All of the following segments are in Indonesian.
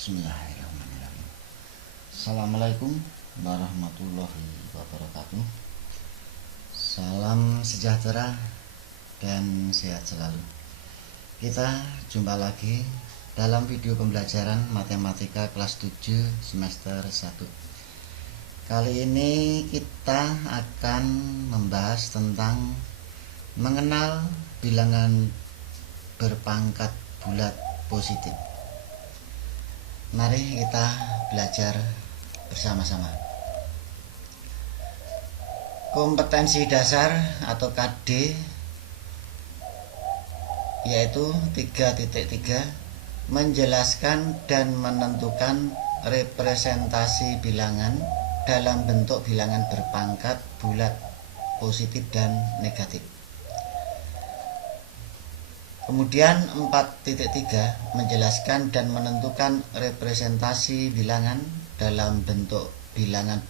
Bismillahirrahmanirrahim. Assalamualaikum warahmatullahi wabarakatuh. Salam sejahtera dan sehat selalu. Kita jumpa lagi dalam video pembelajaran matematika kelas 7 semester 1. Kali ini kita akan membahas tentang mengenal bilangan berpangkat bulat positif. Mari kita belajar bersama-sama. Kompetensi dasar atau KD yaitu 3.3 menjelaskan dan menentukan representasi bilangan dalam bentuk bilangan berpangkat bulat positif dan negatif. Kemudian 4.3 menjelaskan dan menentukan representasi bilangan dalam bentuk bilangan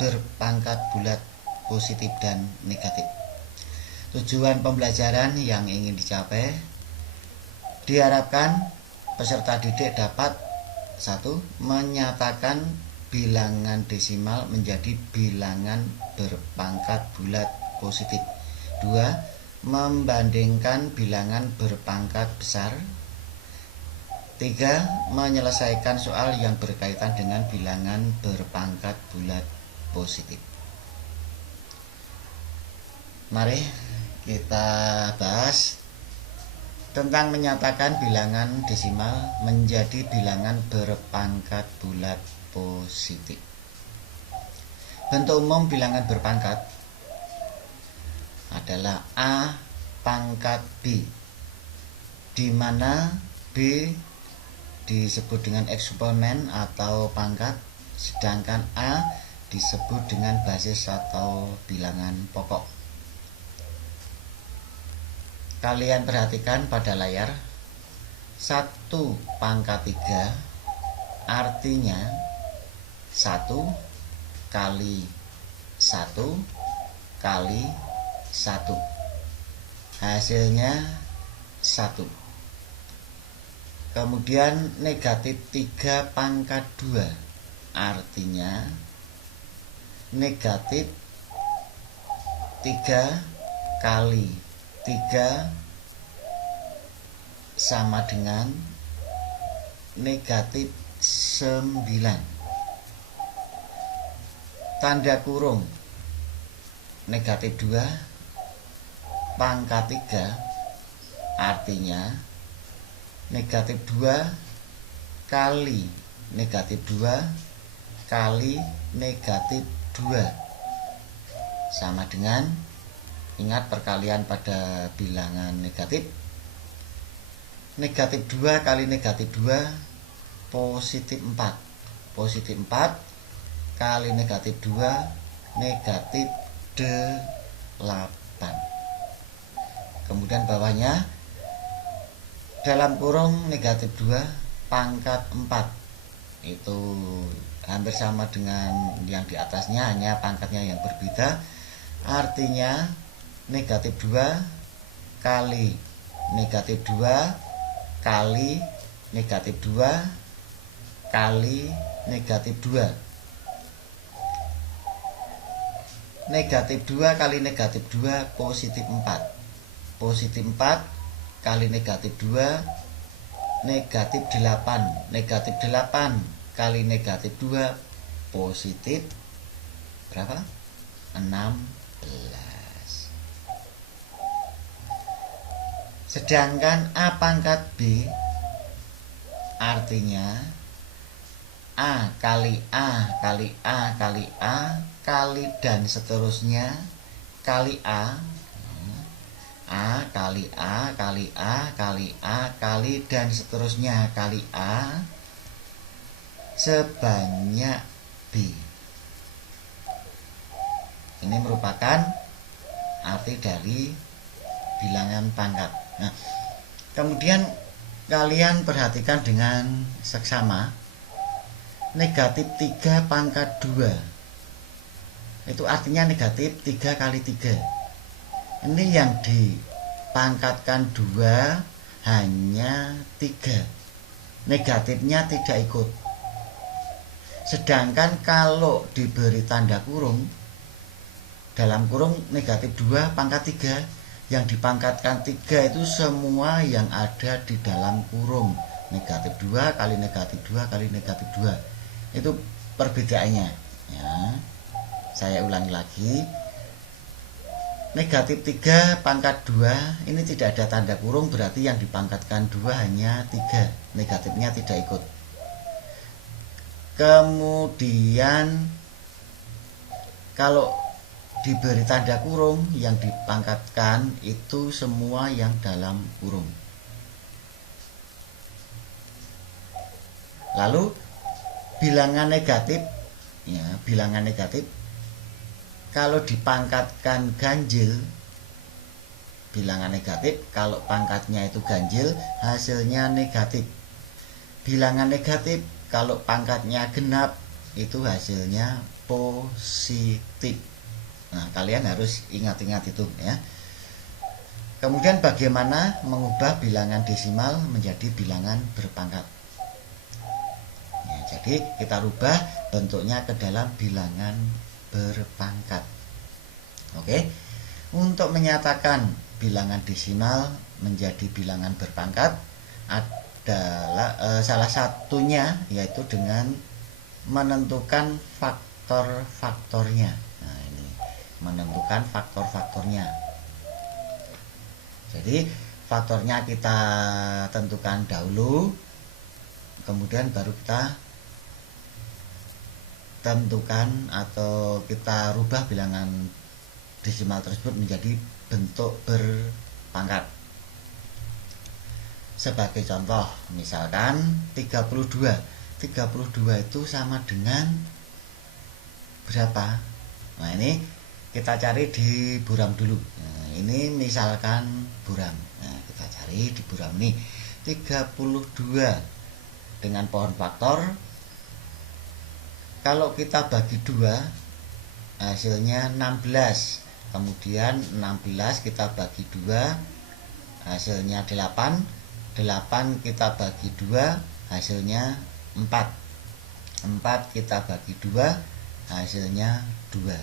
berpangkat bulat positif dan negatif. Tujuan pembelajaran yang ingin dicapai diharapkan peserta didik dapat 1. Menyatakan bilangan desimal menjadi bilangan berpangkat bulat positif. 2. Membandingkan bilangan berpangkat besar. 3. Menyelesaikan soal yang berkaitan dengan bilangan berpangkat bulat positif. Mari kita bahas tentang menyatakan bilangan desimal menjadi bilangan berpangkat bulat positif. Bentuk umum bilangan berpangkat adalah A pangkat B, di mana B disebut dengan eksponen atau pangkat, sedangkan A disebut dengan basis atau bilangan pokok. Kalian perhatikan pada layar, 1 pangkat 3 artinya 1 kali 1 kali 1, hasilnya 1. Kemudian negatif 3 pangkat 2 artinya negatif 3 kali 3 sama dengan negatif 9. Tanda kurung negatif 2 pangkat 3 artinya negatif 2 kali negatif 2 kali negatif 2 sama dengan, ingat perkalian pada bilangan negatif, negatif 2 kali negatif 2 positif 4, positif 4 kali negatif 2 negatif 8. Kemudian bawahnya dalam kurung negatif 2 pangkat 4, itu hampir sama dengan yang di atasnya, hanya pangkatnya yang berbeda. Artinya negatif 2 kali negatif 2 kali negatif 2 kali negatif 2. Negatif 2 kali negatif 2 positif 4. Positif 4 kali negatif 2 negatif 8. Negatif 8 kali negatif 2 positif berapa? 16. Sedangkan A pangkat B artinya A kali A kali A kali A kali dan seterusnya kali A kali A kali A kali A kali dan seterusnya kali A sebanyak B. Ini merupakan arti dari bilangan pangkat. Nah, kemudian kalian perhatikan dengan seksama, negatif 3 pangkat 2 itu artinya negatif 3 kali 3. Ini yang dipangkatkan 2 hanya 3. negatifnya tidak ikut. Sedangkan kalau diberi tanda kurung, dalam kurung negatif 2 pangkat 3, yang dipangkatkan 3 itu semua yang ada di dalam kurung. Negatif 2 kali negatif 2 kali negatif 2. Itu perbedaannya. Ya. Saya ulangi lagi. Negatif 3 pangkat 2 ini tidak ada tanda kurung, berarti yang dipangkatkan 2 hanya 3. Negatifnya tidak ikut. Kemudian kalau diberi tanda kurung, yang dipangkatkan itu semua yang dalam kurung. Lalu bilangan negatif, ya, bilangan negatif kalau dipangkatkan ganjil, bilangan negatif kalau pangkatnya itu ganjil hasilnya negatif. Bilangan negatif kalau pangkatnya genap itu hasilnya positif. Nah, kalian harus ingat-ingat itu ya. Kemudian bagaimana mengubah bilangan desimal menjadi bilangan berpangkat? Ya, jadi kita rubah bentuknya ke dalam bilangan berpangkat. Oke. Untuk menyatakan bilangan desimal menjadi bilangan berpangkat adalah salah satunya yaitu dengan menentukan faktor-faktornya. Nah, ini menentukan faktor-faktornya. Jadi faktornya kita tentukan dahulu, kemudian baru kita tentukan atau kita rubah bilangan desimal tersebut menjadi bentuk berpangkat. Sebagai contoh, misalkan 32 itu sama dengan berapa? Nah, ini kita cari di buram dulu. Nah, ini misalkan buram. Nah, kita cari di buram ini 32 dengan pohon faktor. Kalau kita bagi 2 hasilnya 16. Kemudian 16 kita bagi 2 hasilnya 8. 8 kita bagi 2 hasilnya 4. 4 kita bagi 2 hasilnya 2.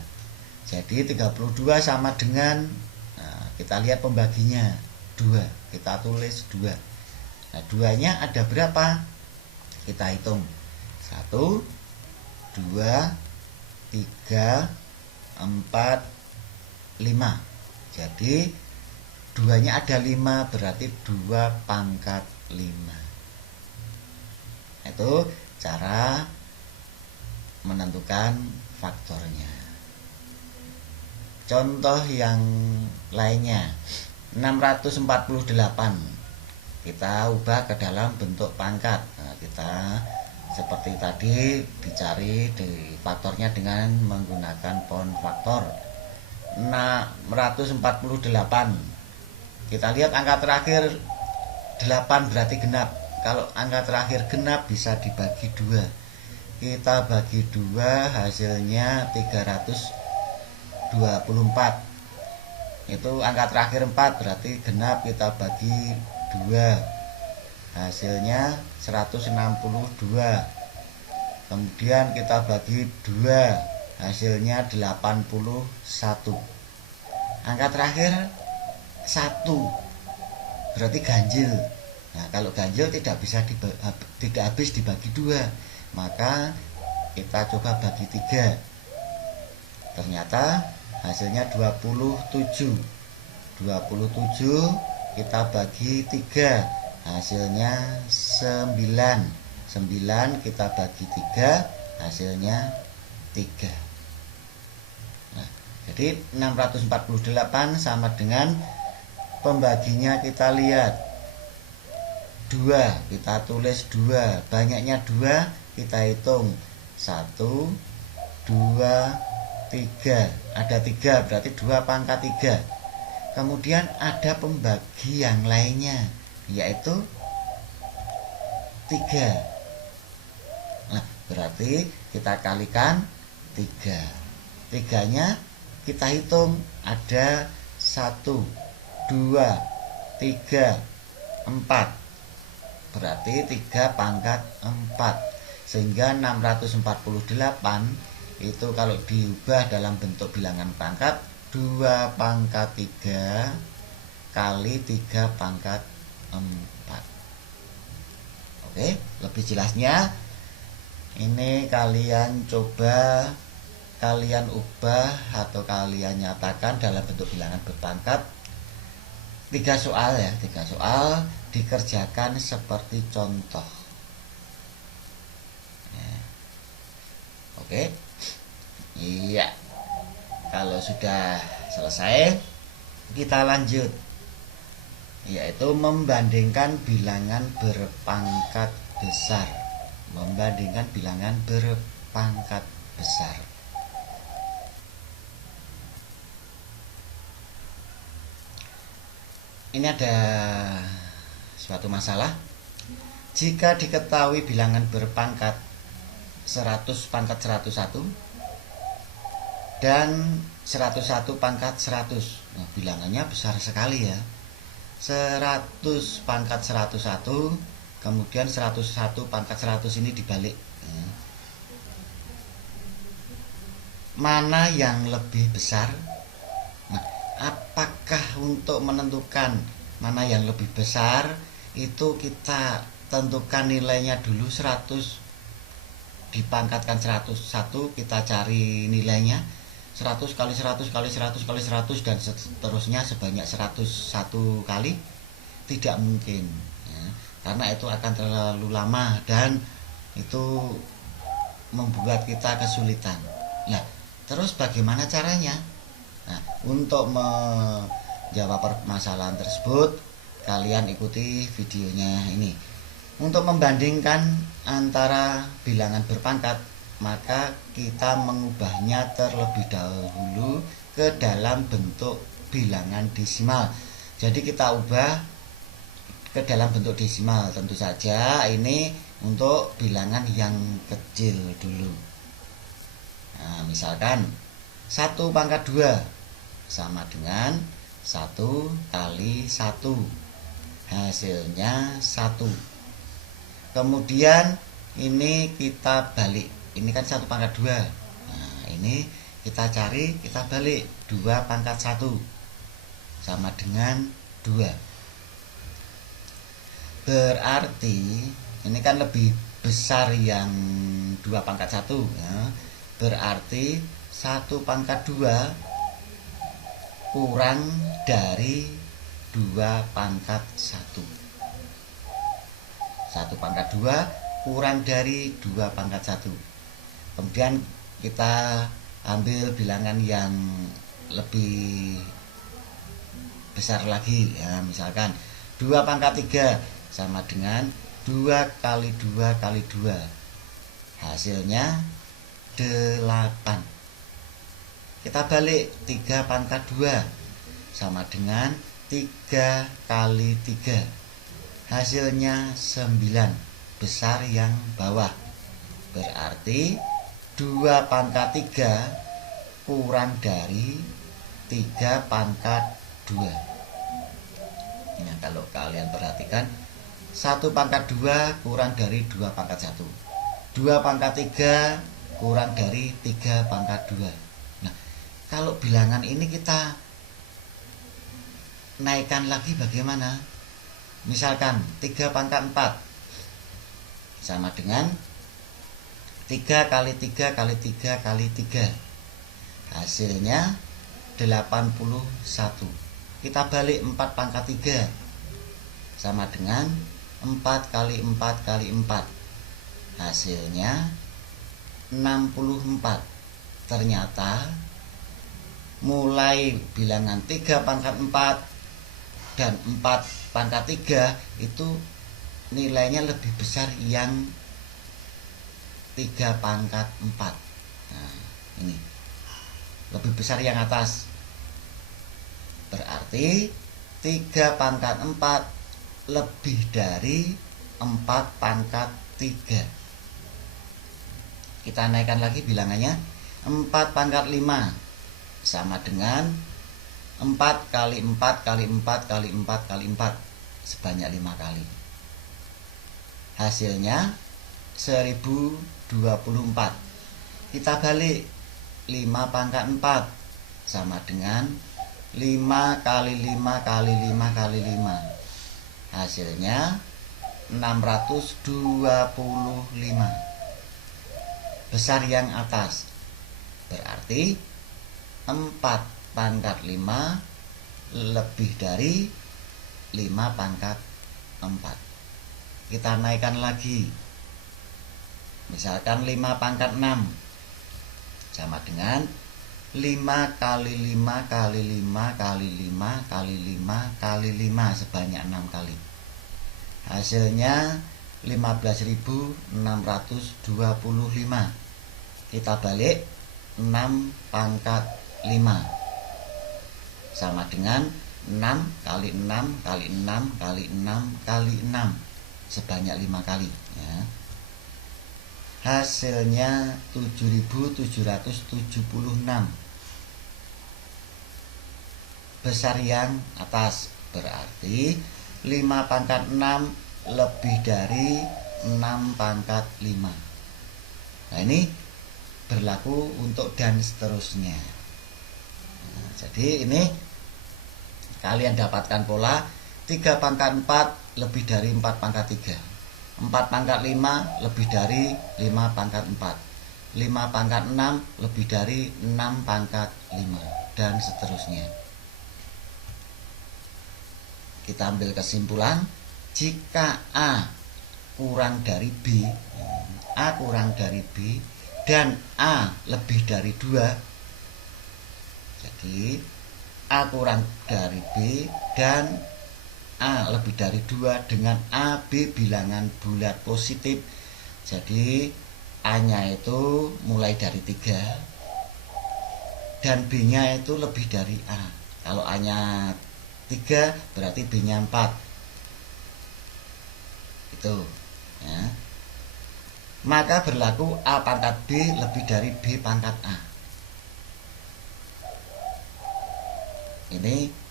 Jadi 32 sama dengan, nah, kita lihat pembaginya 2. Kita tulis 2. Nah, 2-nya ada berapa? Kita hitung. 1 2 3 4 5. Jadi 2-nya ada 5, berarti 2 pangkat 5. Itu cara menentukan faktornya. Contoh yang lainnya, 648 kita ubah ke dalam bentuk pangkat. Nah, kita seperti tadi dicari di faktornya dengan menggunakan pohon faktor. 648. Kita lihat angka terakhir 8 berarti genap. Kalau angka terakhir genap bisa dibagi 2. Kita bagi 2 hasilnya 324. Itu angka terakhir 4 berarti genap, kita bagi 2 hasilnya 162. Kemudian kita bagi 2 hasilnya 81. Angka terakhir 1 berarti ganjil. Nah, kalau ganjil tidak habis dibagi 2, maka kita coba bagi 3. Ternyata hasilnya 27. 27 kita bagi 3 hasilnya 9. 9 kita bagi 3 hasilnya 3. Nah, jadi 648 sama dengan pembaginya kita lihat 2, kita tulis 2, banyaknya 2 kita hitung 1 2 3, ada 3 berarti 2 pangkat 3. Kemudian ada pembagi yang lainnya yaitu 3. Nah, berarti kita kalikan 3. 3-nya kita hitung ada 1 2 3 4. berarti 3 pangkat 4, sehingga 648 itu kalau diubah dalam bentuk bilangan pangkat 2 pangkat 3 kali 3 pangkat 4. Oke, lebih jelasnya ini kalian coba kalian ubah atau kalian nyatakan dalam bentuk bilangan berpangkat. 3 soal ya, 3 soal dikerjakan seperti contoh. Oke. Iya. Kalau sudah selesai, kita lanjut, yaitu membandingkan bilangan berpangkat besar. Membandingkan bilangan berpangkat besar. Ini ada suatu masalah. Jika diketahui bilangan berpangkat 100 pangkat 101 dan 101 pangkat 100. Nah, bilangannya besar sekali ya. 100 pangkat 101, kemudian 101 pangkat 100 ini dibalik. Mana yang lebih besar? Nah, apakah untuk menentukan mana yang lebih besar itu kita tentukan nilainya dulu 100 dipangkatkan 101, kita cari nilainya 100 kali 100 kali 100 kali 100 dan seterusnya sebanyak 101 kali? Tidak mungkin ya, karena itu akan terlalu lama dan itu membuat kita kesulitan. Nah, terus bagaimana caranya? Nah, untuk menjawab permasalahan tersebut, kalian ikuti videonya ini. Untuk membandingkan antara bilangan berpangkat, maka kita mengubahnya terlebih dahulu ke dalam bentuk bilangan desimal. Jadi kita ubah ke dalam bentuk desimal. Tentu saja ini untuk bilangan yang kecil dulu. Nah, misalkan 1 pangkat 2 sama dengan 1 kali 1, hasilnya 1. Kemudian ini kita balik, ini kan 1 pangkat 2. Nah, ini kita cari, kita balik 2 pangkat 1 sama dengan 2. Berarti ini kan lebih besar yang 2 pangkat 1 ya. Berarti 1 pangkat 2 kurang dari 2 pangkat 1. 1 pangkat 2 kurang dari 2 pangkat 1. Kemudian kita ambil bilangan yang lebih besar lagi ya, misalkan 2 pangkat 3 sama dengan 2 kali 2 kali 2, hasilnya 8. Kita balik 3 pangkat 2 sama dengan 3 kali 3, hasilnya 9, besar yang bawah. Berarti 2 pangkat 3 kurang dari 3 pangkat 2. Nah, kalau kalian perhatikan 1 pangkat 2 kurang dari 2 pangkat 1, 2 pangkat 3 kurang dari 3 pangkat 2. Nah, kalau bilangan ini kita naikkan lagi bagaimana? Misalkan 3 pangkat 4 sama dengan 3 kali 3 kali 3 kali 3, hasilnya 81. Kita balik 4 pangkat 3 sama dengan 4 kali 4 kali 4, hasilnya 64. Ternyata mulai bilangan 3 pangkat 4 dan 4 pangkat 3 itu nilainya lebih besar yang 3 pangkat 4. Nah, ini lebih besar yang atas. Berarti 3 pangkat 4 lebih dari 4 pangkat 3. Kita naikkan lagi bilangannya. 4 pangkat 5 sama dengan 4 kali 4 kali 4 kali 4 kali 4, sebanyak 5 kali. Hasilnya 1024. Kita balik, 5 pangkat 4 sama dengan 5 kali 5 kali 5 kali 5. Hasilnya 625. Besar yang atas. Berarti 4 pangkat 5 lebih dari 5 pangkat 4. Kita naikkan lagi. Misalkan 5 pangkat 6 sama dengan 5 kali 5 kali 5 kali 5 kali 5 kali 5 sebanyak 6 kali. Hasilnya 15.625. Kita balik, 6 pangkat 5 sama dengan 6 kali 6 kali 6 kali 6 kali 6 sebanyak 5 kali ya. Hasilnya 7.776. Besar yang atas, berarti 5 pangkat 6 lebih dari 6 pangkat 5. Nah, ini berlaku untuk dan seterusnya. Nah, jadi ini kalian dapatkan pola 3 pangkat 4 lebih dari 4 pangkat 3, 4 pangkat 5 lebih dari 5 pangkat 4, 5 pangkat 6 lebih dari 6 pangkat 5, dan seterusnya. Kita ambil kesimpulan, jika A kurang dari B, A kurang dari B, dan A lebih dari 2, jadi A kurang dari B dan A lebih dari 2 dengan A, B bilangan bulat positif. Jadi A-nya itu mulai dari 3 dan B-nya itu lebih dari A. Kalau A-nya 3 berarti B-nya 4. Itu ya. Maka berlaku A pangkat B lebih dari B pangkat A. Ini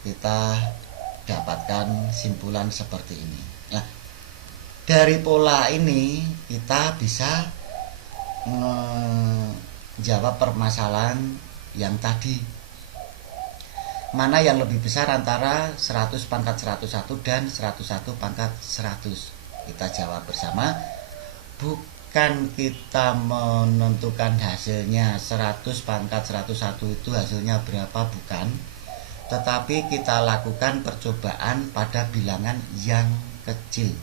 kita dapatkan simpulan seperti ini. Nah, dari pola ini kita bisa menjawab permasalahan yang tadi. Mana yang lebih besar antara 100 pangkat 101 dan 101 pangkat 100? Kita jawab bersama. Bukan kita menentukan hasilnya 100 pangkat 101 itu hasilnya berapa, bukan. Tetapi kita lakukan percobaan pada bilangan yang kecil.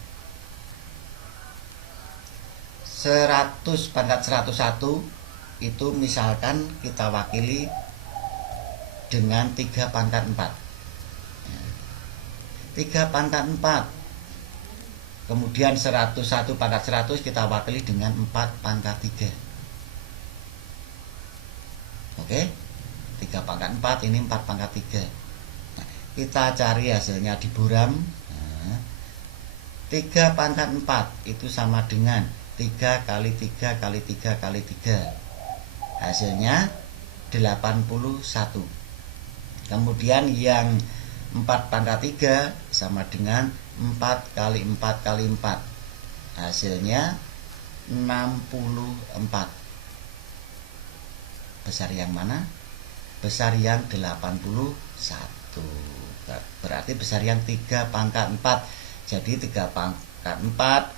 100 pangkat 101 itu misalkan kita wakili dengan 3 pangkat 4. 3 pangkat 4. Kemudian 101 pangkat 100 kita wakili dengan 4 pangkat 3. Oke? 3 pangkat 4, ini 4 pangkat 3. Nah, kita cari hasilnya di buram. Nah, 3 pangkat 4 itu sama dengan 3 kali 3 kali 3 kali 3. Hasilnya 81. Kemudian yang 4 pangkat 3 sama dengan 4 kali 4 kali 4. Hasilnya 64. Besar yang mana? Besar yang 81. Berarti besar yang 3 pangkat 4. Jadi 3 pangkat 4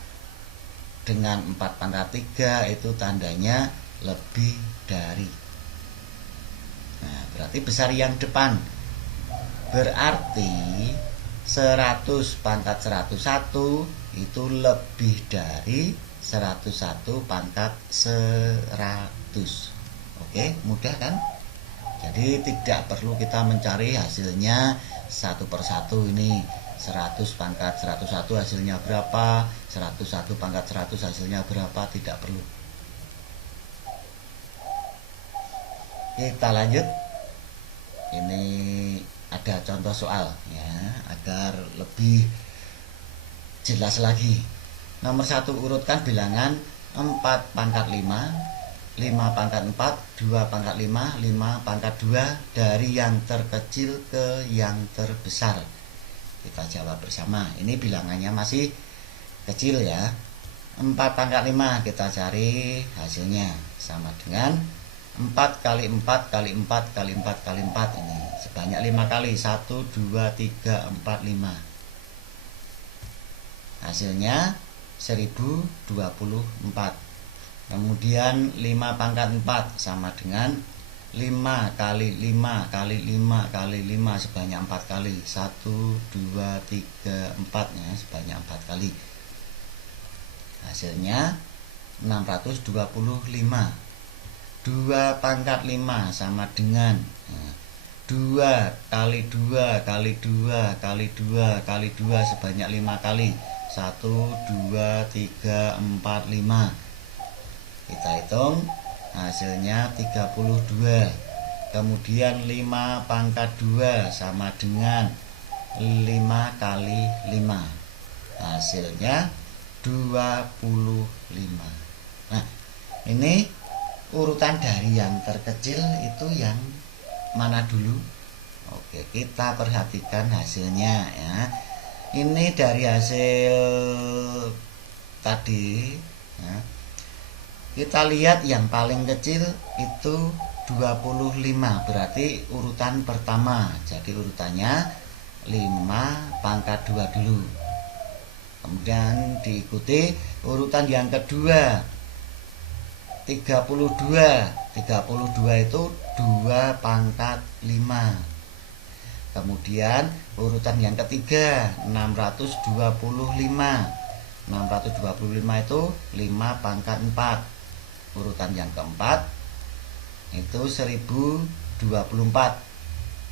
dengan 4 pangkat 3 itu tandanya lebih dari. Nah, berarti besar yang depan. Berarti 100 pangkat 101 itu lebih dari 101 pangkat 100. Oke, mudah kan? Jadi tidak perlu kita mencari hasilnya satu persatu. Ini 100 pangkat 101 hasilnya berapa, 101 pangkat 100 hasilnya berapa, tidak perlu. Kita lanjut. Ini ada contoh soal ya, agar lebih jelas lagi. Nomor 1, urutkan bilangan 4 pangkat 5, 5 pangkat 4, 2 pangkat 5, 5 pangkat 2 dari yang terkecil ke yang terbesar. Kita jawab bersama. Ini bilangannya masih kecil ya. 4 pangkat 5 kita cari hasilnya sama dengan 4 kali 4 kali 4 kali 4 kali 4 ini sebanyak 5 kali. 1, 2, 3, 4, 5. Hasilnya 1024. Kemudian 5 pangkat 4 sama dengan 5 kali 5 kali 5 kali 5 sebanyak 4 kali. 1, 2, 3, 4 ya, sebanyak 4 kali. Hasilnya 625. 2 pangkat 5 sama dengan 2 kali 2 kali 2 kali 2 kali 2 sebanyak 5 kali. 1, 2, 3, 4, 5. Kita hitung hasilnya 32. Kemudian 5 pangkat 2 sama dengan 5 kali 5. Hasilnya 25. Nah, ini urutan dari yang terkecil itu yang mana dulu? Oke, kita perhatikan hasilnya ya. Ini dari hasil tadi ya. Kita lihat yang paling kecil itu 25, berarti urutan pertama. Jadi urutannya 5 pangkat 2 dulu. Kemudian diikuti urutan yang kedua 32. 32 itu 2 pangkat 5. Kemudian urutan yang ketiga 625. 625 itu 5 pangkat 4. Urutan yang keempat itu 1024.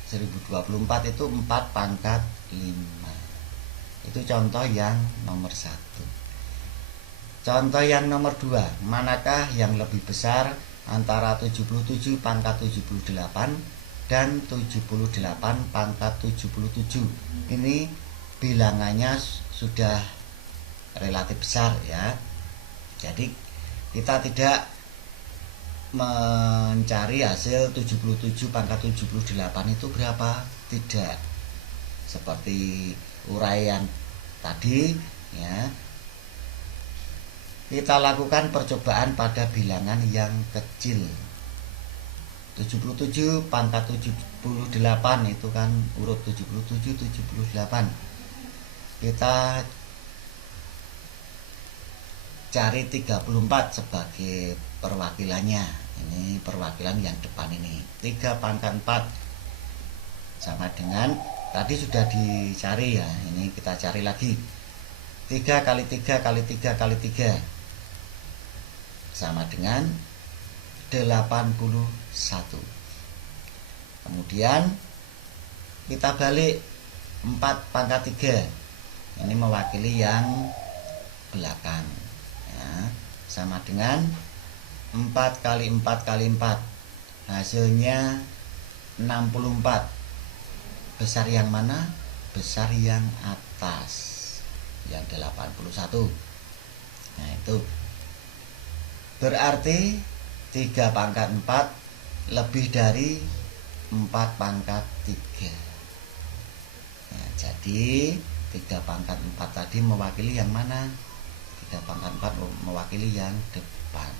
1024 itu 4 pangkat 5. Itu contoh yang nomor 1. Contoh yang nomor 2, manakah yang lebih besar antara 77 pangkat 78 dan 78 pangkat 77? Ini bilangannya sudah relatif besar ya. Jadi kita tidak mencari hasil 77 pangkat 78 itu berapa, tidak. Seperti uraian tadi ya, kita lakukan percobaan pada bilangan yang kecil. 77 pangkat 78 itu kan urut 77 78. Kita cari 34 sebagai perwakilannya. Ini perwakilan yang depan ini. 3 pangkat 4 sama dengan tadi sudah dicari ya. Ini kita cari lagi. 3 kali 3 kali 3 kali 3 sama dengan 81. Kemudian kita balik 4 pangkat 3. Ini mewakili yang belakang ya, sama dengan 4 kali 4 kali 4. Hasilnya 64. Besar yang mana? Besar yang atas, yang 81. Nah itu berarti 3 pangkat 4 lebih dari 4 pangkat 3. Nah, jadi 3 pangkat 4 tadi mewakili yang mana? 3 pangkat 4 mewakili yang depan.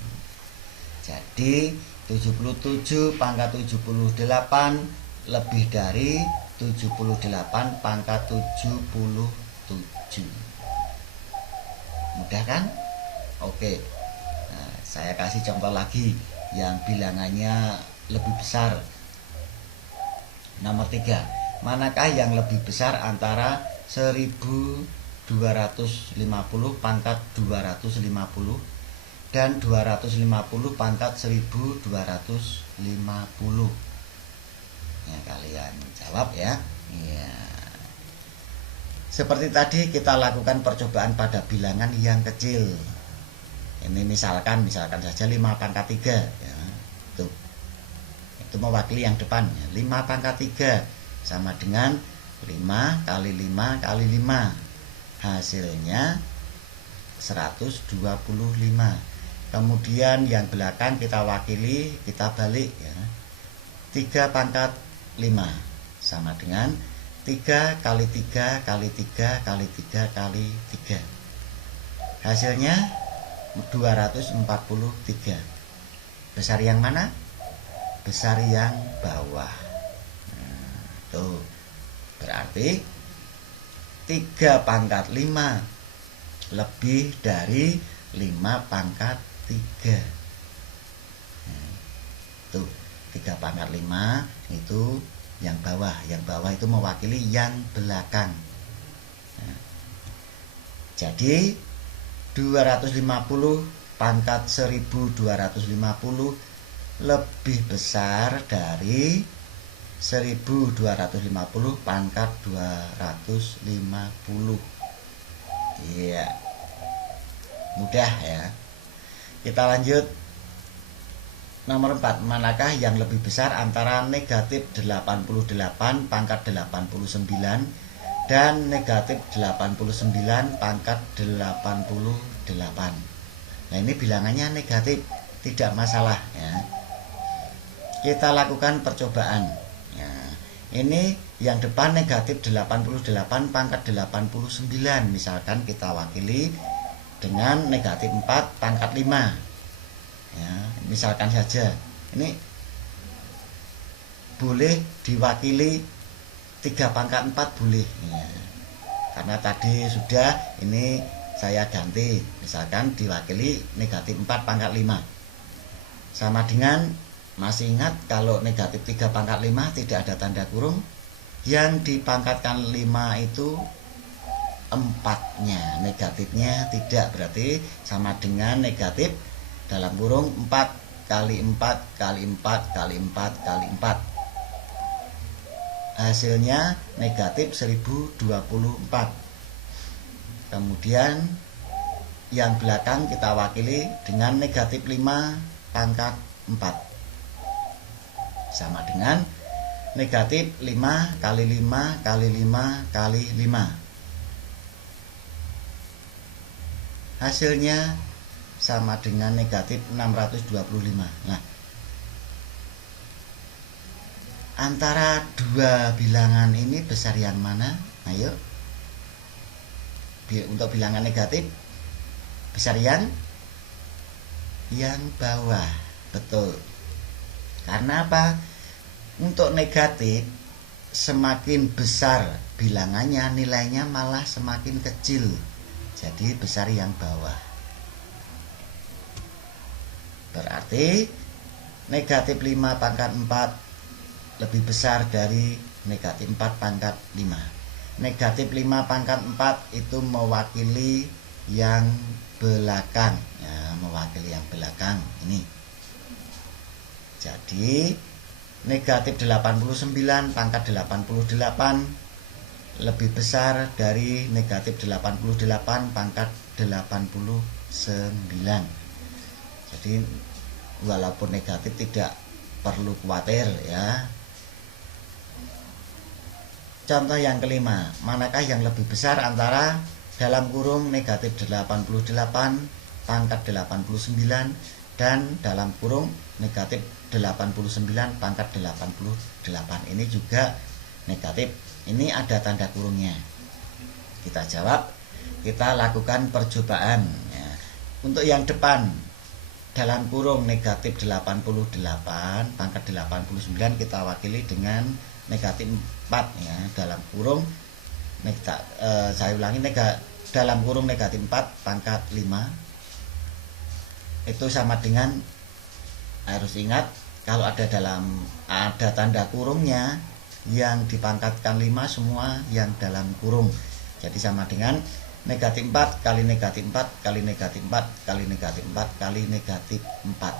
Jadi 77 pangkat 78 lebih dari 78 pangkat 77. Mudah kan? Oke. Nah, saya kasih contoh lagi yang bilangannya lebih besar. Nomor 3. Manakah yang lebih besar antara 1250 pangkat 250 dan 250 pangkat 1250? Ya, kalian jawab ya. Ya. Seperti tadi kita lakukan percobaan pada bilangan yang kecil. Ini misalkan saja 5 pangkat 3 ya. Itu mewakili yang depan ya. 5 pangkat 3 sama dengan 5 kali 5 kali 5. Hasilnya 125. Kemudian yang belakang kita wakili, kita balik ya. 3 pangkat 5 sama dengan 3 kali 3 kali 3 kali 3 kali 3. Hasilnya 243. Besar yang mana? Besar yang bawah. Nah, tuh. Berarti 3 pangkat 5 lebih dari 5 pangkat 3. Nah, tuh 3 pangkat 5 itu yang bawah. Yang bawah itu mewakili yang belakang. Nah, jadi 250 pangkat 1250 lebih besar dari 1250 pangkat 250. Iya. Mudah ya. Kita lanjut. Nomor 4, manakah yang lebih besar antara negatif 88 pangkat 89 dan negatif 89 pangkat 88. Nah, ini bilangannya negatif, tidak masalah ya. Kita lakukan percobaan ya. Ini yang depan negatif 88 pangkat 89. Misalkan kita wakili dengan negatif 4 pangkat 5 ya, misalkan saja. Ini boleh diwakili 3 pangkat 4 boleh ya. Karena tadi sudah, ini saya ganti, misalkan diwakili negatif 4 pangkat 5. Sama dengan, masih ingat kalau negatif 3 pangkat 5 tidak ada tanda kurung, yang dipangkatkan 5 itu 4-nya, negatifnya tidak, berarti sama dengan negatif dalam kurung 4 kali 4 kali 4 kali 4 kali 4. Hasilnya negatif 1024. Kemudian yang belakang kita wakili dengan negatif 5 pangkat 4. Sama dengan negatif 5 kali 5 kali 5 kali 5. Hasilnya sama dengan negatif 625. Nah, antara dua bilangan ini besar yang mana? Ayo. Untuk bilangan negatif besar yang bawah. Betul. Karena apa? Untuk negatif semakin besar bilangannya, nilainya malah semakin kecil. Jadi besar yang bawah. Berarti negatif 5 pangkat 4 lebih besar dari negatif 4 pangkat 5. Negatif 5 pangkat 4 itu mewakili yang belakang ya, mewakili yang belakang ini. Jadi negatif 89 pangkat 88 lebih besar dari negatif 88 pangkat 89. Jadi walaupun negatif tidak perlu khawatir ya. Contoh yang kelima, manakah yang lebih besar antara dalam kurung negatif 88 pangkat 89 dan dalam kurung negatif 89 pangkat 88. Ini juga negatif. Ini ada tanda kurungnya. Kita jawab, kita lakukan percobaan ya. Untuk yang depan dalam kurung negatif 88 pangkat 89 kita wakili dengan negatif 4 ya, dalam kurung saya ulangi, dalam kurung negatif 4 pangkat 5 itu sama dengan, harus ingat kalau ada tanda kurungnya, yang dipangkatkan 5 semua yang dalam kurung. Jadi sama dengan negatif 4 kali negatif 4 kali negatif 4 kali negatif 4 kali negatif 4.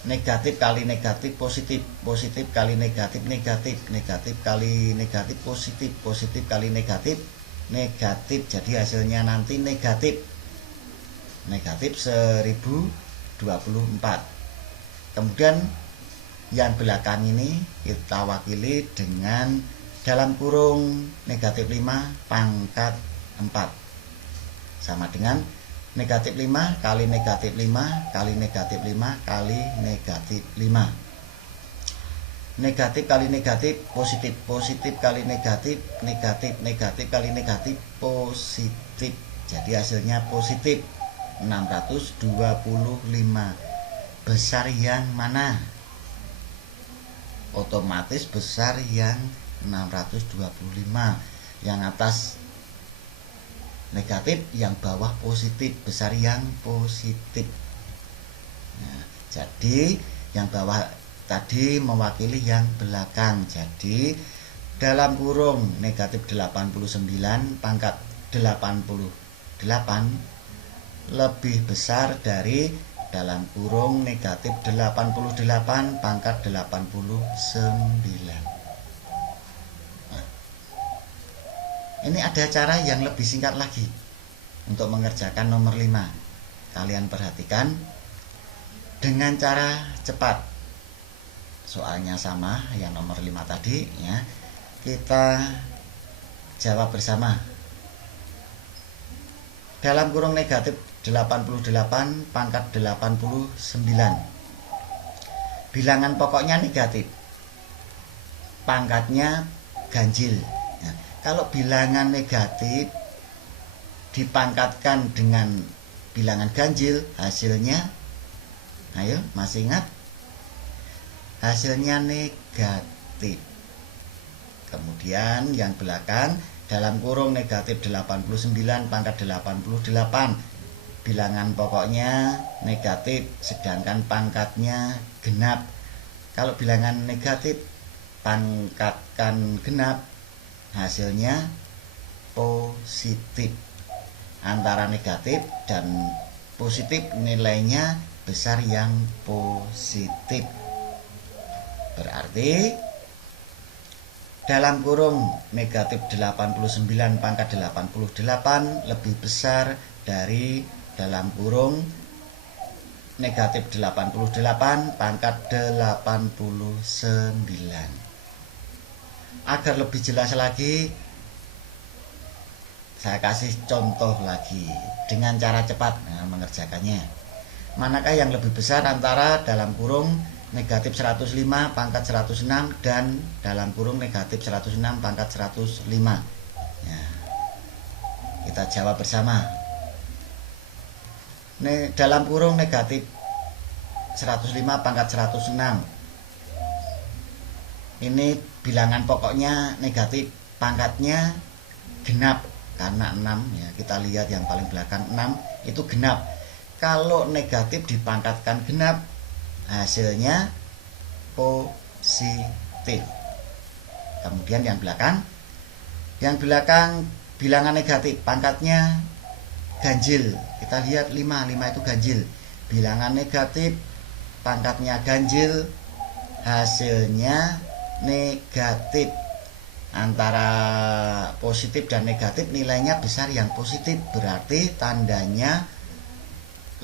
Negatif kali negatif positif, positif kali negatif negatif, negatif kali negatif positif, positif kali negatif negatif. Jadi hasilnya nanti negatif 1024. Kemudian yang belakang ini kita wakili dengan dalam kurung negatif 5 pangkat 4 sama dengan negatif 5 kali negatif 5 kali negatif 5 kali negatif 5. Negatif kali negatif positif, positif kali negatif negatif, negatif kali negatif positif. Jadi hasilnya positif 625. Besar yang mana? Otomatis besar yang 625. Yang atas negatif, yang bawah positif. Besar yang positif. Nah, jadi yang bawah tadi mewakili yang belakang. Jadi dalam kurung negatif 89 pangkat 88 lebih besar dari dalam kurung negatif 88 pangkat 89. Nah, ini ada cara yang lebih singkat lagi untuk mengerjakan nomor 5. Kalian perhatikan dengan cara cepat. Soalnya sama yang nomor 5 tadi ya. Kita jawab bersama. Dalam kurung negatif 88 pangkat 89. Bilangan pokoknya negatif. Pangkatnya ganjil. Nah, kalau bilangan negatif dipangkatkan dengan bilangan ganjil, hasilnya, ayo masih ingat? Hasilnya negatif. Kemudian yang belakang dalam kurung negatif 89 pangkat 88. Bilangan pokoknya negatif sedangkan pangkatnya genap. Kalau bilangan negatif pangkatkan genap, hasilnya positif. Antara negatif dan positif nilainya besar yang positif. Berarti dalam kurung negatif 89 pangkat 88 lebih besar dari dalam kurung negatif 88 pangkat 89. Agar lebih jelas lagi, saya kasih contoh lagi dengan cara cepat mengerjakannya. Manakah yang lebih besar antara dalam kurung negatif 105 pangkat 106 dan dalam kurung negatif 106 pangkat 105. Ya, kita jawab bersama. Dalam kurung negatif 105 pangkat 106. Ini bilangan pokoknya negatif, pangkatnya genap karena 6 ya. Kita lihat yang paling belakang 6 itu genap. Kalau negatif dipangkatkan genap, hasilnya positif. Kemudian yang belakang bilangan negatif, pangkatnya ganjil. Kita lihat 5 itu ganjil. Bilangan negatif, pangkatnya ganjil, hasilnya negatif. Antara positif dan negatif nilainya besar yang positif, berarti tandanya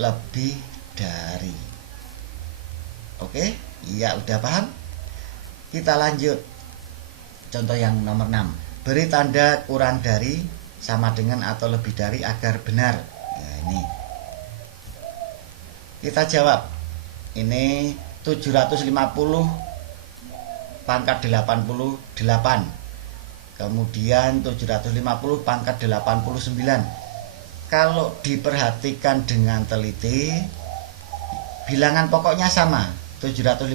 lebih dari. Oke, iya udah paham? Kita lanjut. Contoh yang nomor 6. Beri tanda kurang dari, sama dengan atau lebih dari agar benar. Ya, ini. Kita jawab. Ini 750 pangkat 88. Kemudian 750 pangkat 89. Kalau diperhatikan dengan teliti, bilangan pokoknya sama, 750.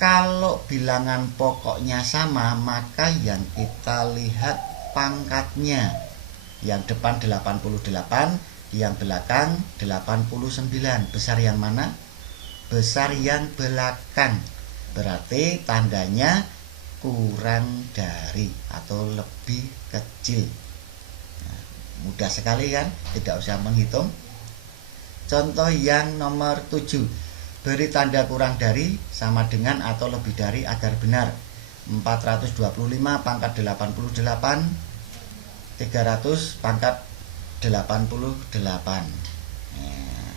Kalau bilangan pokoknya sama, maka yang kita lihat pangkatnya. Yang depan 88, yang belakang 89. Besar yang mana? Besar yang belakang. Berarti tandanya kurang dari atau lebih kecil. Nah, mudah sekali kan? Tidak usah menghitung. Contoh yang nomor 7. Beri tanda kurang dari, sama dengan atau lebih dari agar benar. 425 pangkat 88, 300 pangkat 88. Nah,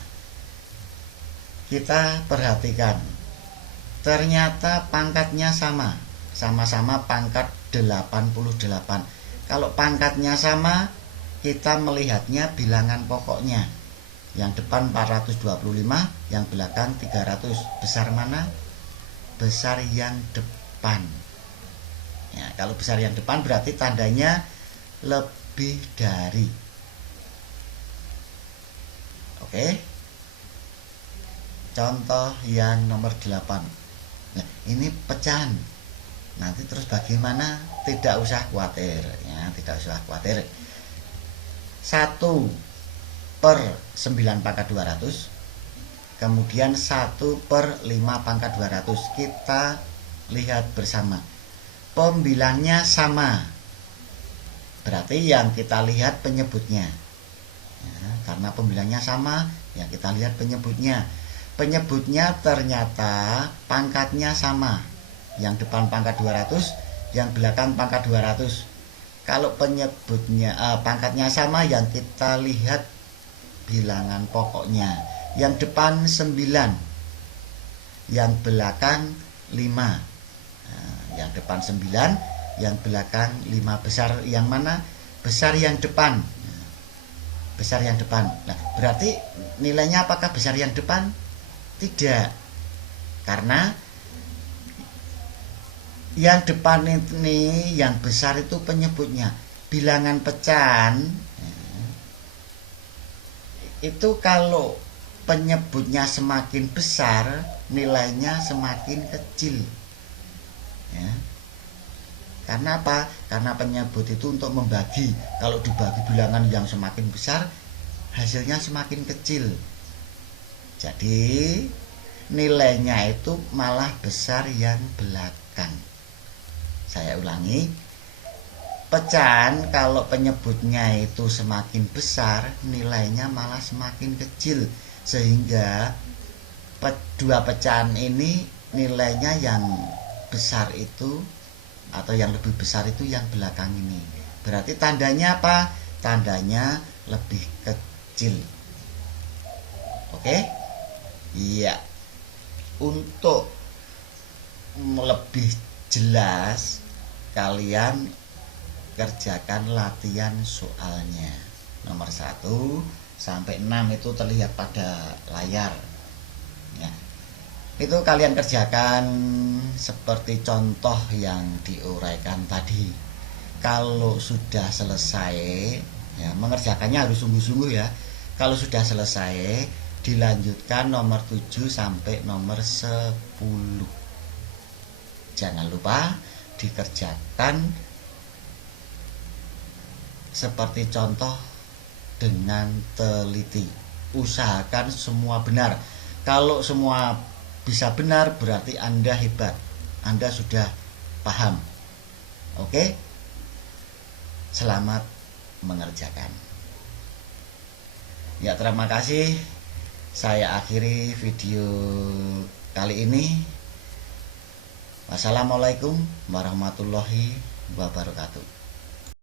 kita perhatikan. Ternyata pangkatnya sama-sama pangkat 88. Kalau pangkatnya sama, kita melihatnya bilangan pokoknya. Yang depan 425, yang belakang 300. Besar mana? Besar yang depan. Ya, kalau besar yang depan berarti tandanya lebih dari. Oke. Contoh yang nomor 8. Nah, ini pecahan. Nanti terus bagaimana? Tidak usah khawatir ya, tidak usah khawatir. 1 per 9 pangkat 200, kemudian 1 per 5 pangkat 200. Kita lihat bersama, pembilangnya sama, berarti yang kita lihat penyebutnya ya, karena pembilangnya sama, yang kita lihat penyebutnya. Penyebutnya ternyata pangkatnya sama, yang depan pangkat 200, yang belakang pangkat 200. Kalau penyebutnya pangkatnya sama, yang kita lihat bilangan pokoknya. Yang depan 9, yang belakang 5. Nah, yang depan 9, yang belakang 5. Besar yang mana? Besar yang depan. Besar yang depan. Nah, berarti nilainya apakah besar yang depan? Tidak. Karena yang depan ini, yang besar itu penyebutnya. Bilangan pecahan itu kalau penyebutnya semakin besar, nilainya semakin kecil ya. Karena apa? Karena penyebut itu untuk membagi. Kalau dibagi bilangan yang semakin besar, hasilnya semakin kecil. Jadi nilainya itu malah besar yang belakang. Saya ulangi, pecahan kalau penyebutnya itu semakin besar, nilainya malah semakin kecil. Sehingga dua pecahan ini nilainya yang besar itu, atau yang lebih besar itu yang belakang ini. Berarti tandanya apa? Tandanya lebih kecil. Oke? Iya. Untuk lebih jelas, kalian kerjakan latihan soalnya. Nomor 1 sampai 6 itu terlihat pada layar ya. Itu kalian kerjakan seperti contoh yang diuraikan tadi. Kalau sudah selesai ya, mengerjakannya harus sungguh-sungguh ya. Kalau sudah selesai, dilanjutkan nomor 7 sampai nomor 10. Jangan lupa dikerjakan seperti contoh dengan teliti. Usahakan semua benar. Kalau semua bisa benar, berarti Anda hebat. Anda sudah paham. Oke? Selamat mengerjakan. Ya, terima kasih. Saya akhiri video kali ini. Wassalamualaikum warahmatullahi wabarakatuh.